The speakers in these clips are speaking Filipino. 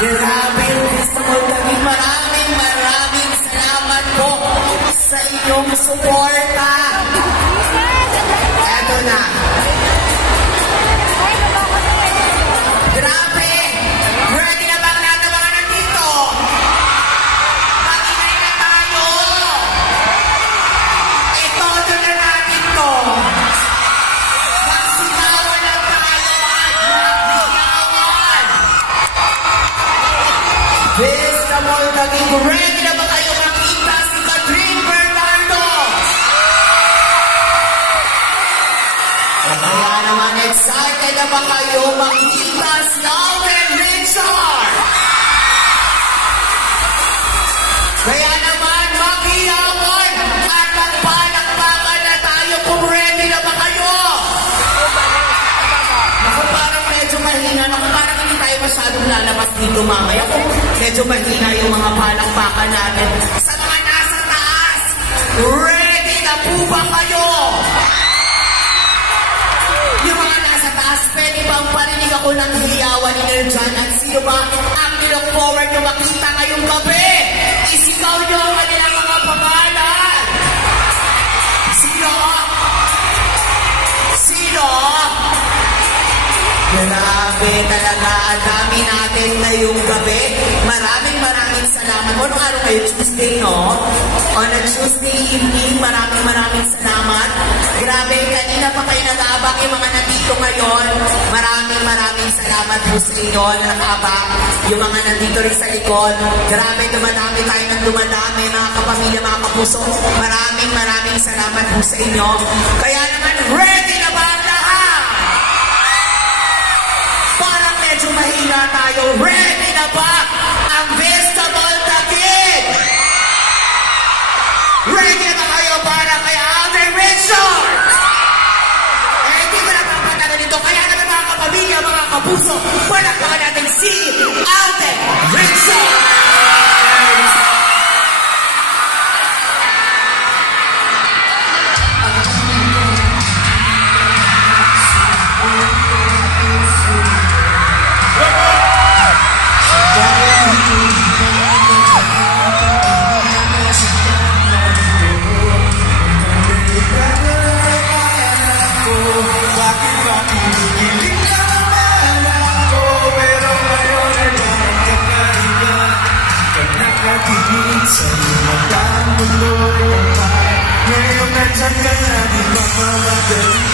Grabe yung festival kami. Maraming salamat po sa inyong suporta. Eto na. Grabe! Ready na ba ang lahat ng mga nandito? Mag-ingay na tayo! Itodo na natin to. Magsigawan na tayo at magsigawan! Festival Taguig, ready na ba kayo makita si Catherine Bernardo? Kaya naman, excited na ba kayo makita si Alden Richard? Kaya naman, makiyawan at magpalakpakan na tayo kung ready na ba kayo? Ako parang medyo mahina. Ako parang hindi tayo masyadong lalabas dito mamaya. Kung medyo mahina yung mga palakpakan natin. Sa mga nasa taas, ready na po ba kayo? Yung mga nasa taas, pwede bang parinig ako ng hiyawan ni Nerjan at sino ba ang nilook forward nyo makita ngayong gabi? Isigaw nyo ang kanilang mga pangalan. Sino? Sino? Grabe talaga, ang dami natin ngayong gabi. Maraming salamat. Anong araw kayo? Tuesday, no? On a Tuesday evening, maraming salamat. Grabe, kanina pa kayo nag-aabak yung mga nandito ngayon. Maraming salamat po sa inyo. Nag-aabak yung mga nandito rin sa likod. Grabe, dumadami tayo ng dumadami, mga kapamilya, mga kapuso. Maraming salamat po sa inyo. Kaya naman, ready na ba ang lahat? Parang medyo mahina tayo. Ready na ba ang Festival Taguig? Ready na ba kayo para kay Alden Richard? Hindi ko na papatala nito. Kaya naman mga kapamilya, mga kapuso, palakpakan natin si Alden Richard! Sa lumang mundo ngayon nandiyan ka na di mamamadali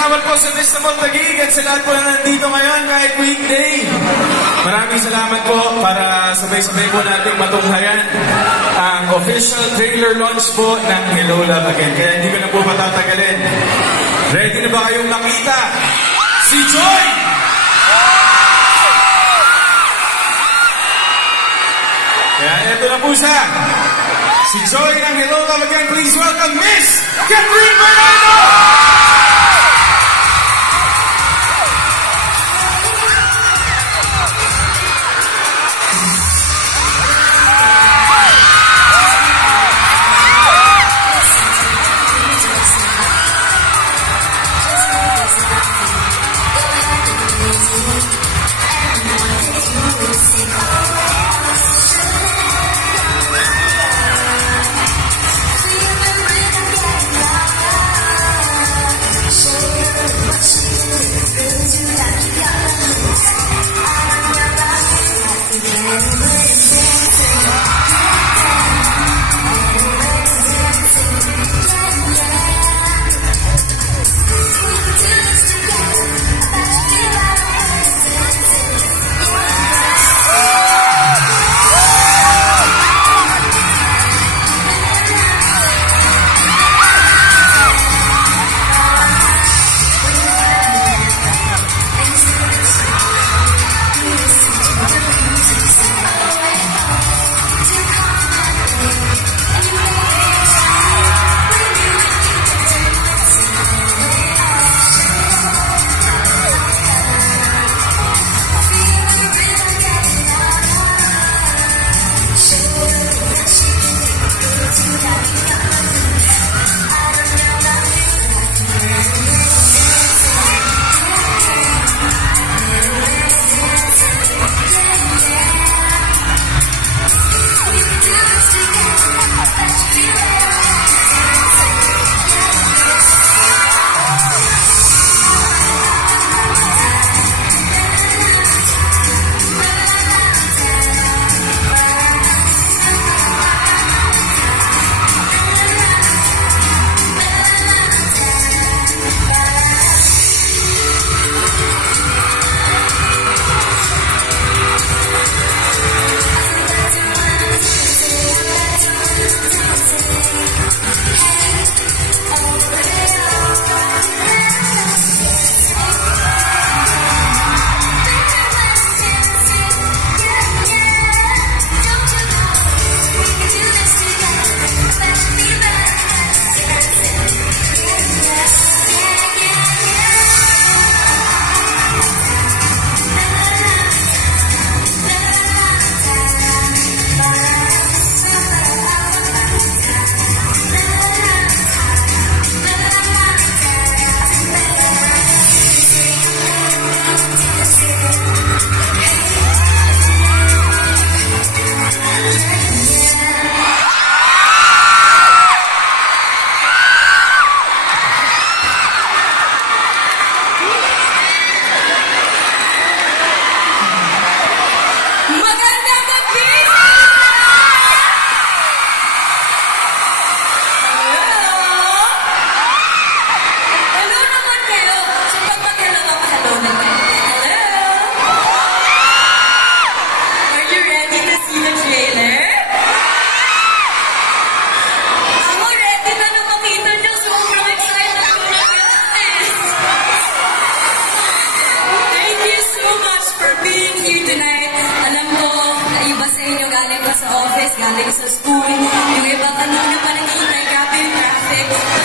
salamat po sa Vista Taguig at sa lahat po na nandito ngayon kahit weekday. Maraming salamat po para sabay-sabay po natin matunghayan ang official trailer launch po ng Hello Love Again. Kaya hindi ko na po patatagalin. Ready na ba kayong makita si Joy? Kaya eto na po siya. Si Joy ng Hello Love Again. Please welcome Miss Catherine Bernardo! Galing sa school, yung iba kanina pa nangihintay, grabe yung traffic.